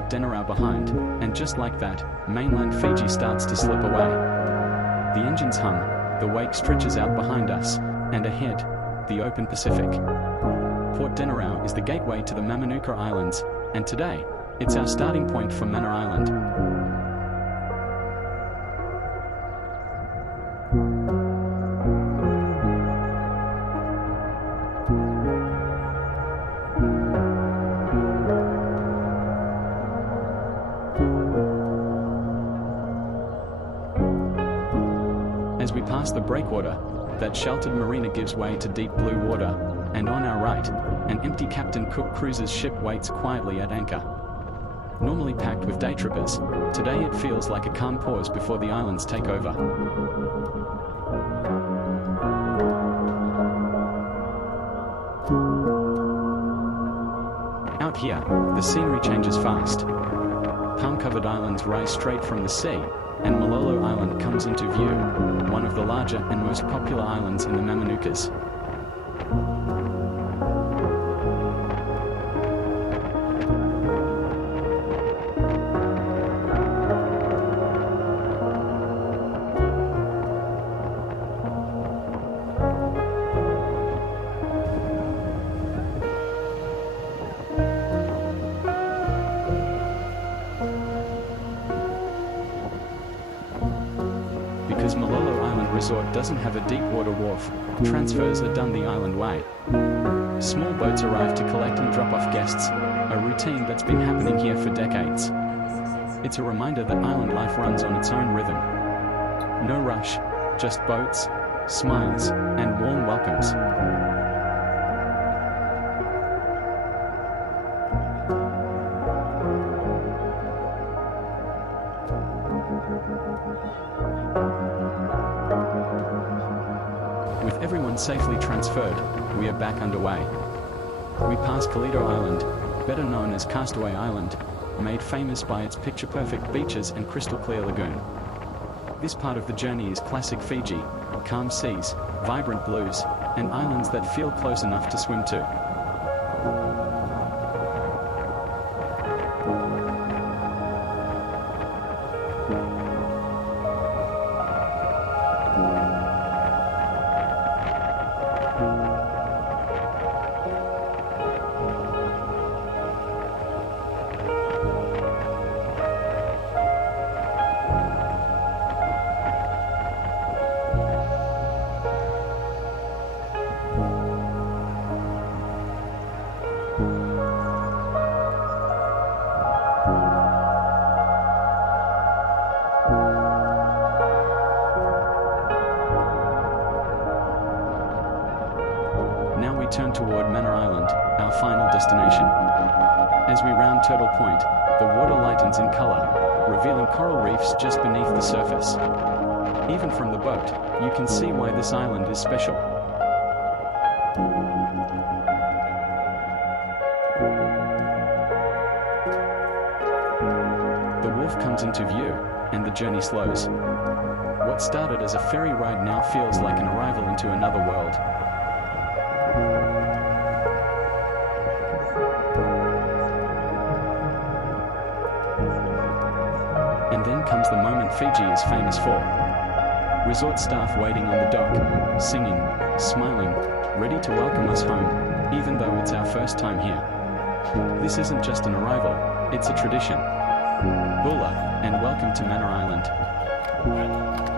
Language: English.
Port Denarau behind, and just like that, mainland Fiji starts to slip away. The engines hum, the wake stretches out behind us, and ahead, the open Pacific. Port Denarau is the gateway to the Mamanuca Islands, and today, it's our starting point for Manor Island. As we pass the breakwater, that sheltered marina gives way to deep blue water, and on our right, an empty Captain Cook Cruises ship waits quietly at anchor. Normally packed with day trippers, today it feels like a calm pause before the islands take over. Out here, the scenery changes fast. Palm-covered islands rise straight from the sea, and Malolo Island comes into view, one of the larger and most popular islands in the Mamanucas. Because Malolo Island Resort doesn't have a deep water wharf, transfers are done the island way. Small boats arrive to collect and drop off guests, a routine that's been happening here for decades. It's a reminder that island life runs on its own rhythm. No rush, just boats, smiles, and warm welcomes. With everyone safely transferred, we are back underway. We pass Kalido Island, better known as Castaway Island, made famous by its picture-perfect beaches and crystal-clear lagoon. This part of the journey is classic Fiji, calm seas, vibrant blues, and islands that feel close enough to swim to. Now we turn toward Manor Island, our final destination. As we round Turtle Point, the water lightens in color, revealing coral reefs just beneath the surface. Even from the boat, you can see why this island is special. The wharf comes into view, and the journey slows. What started as a ferry ride now feels like an arrival into another world. And then comes the moment Fiji is famous for. Resort staff waiting on the dock, singing, smiling, ready to welcome us home, even though it's our first time here. This isn't just an arrival, it's a tradition. Bula, and welcome to Manor Island.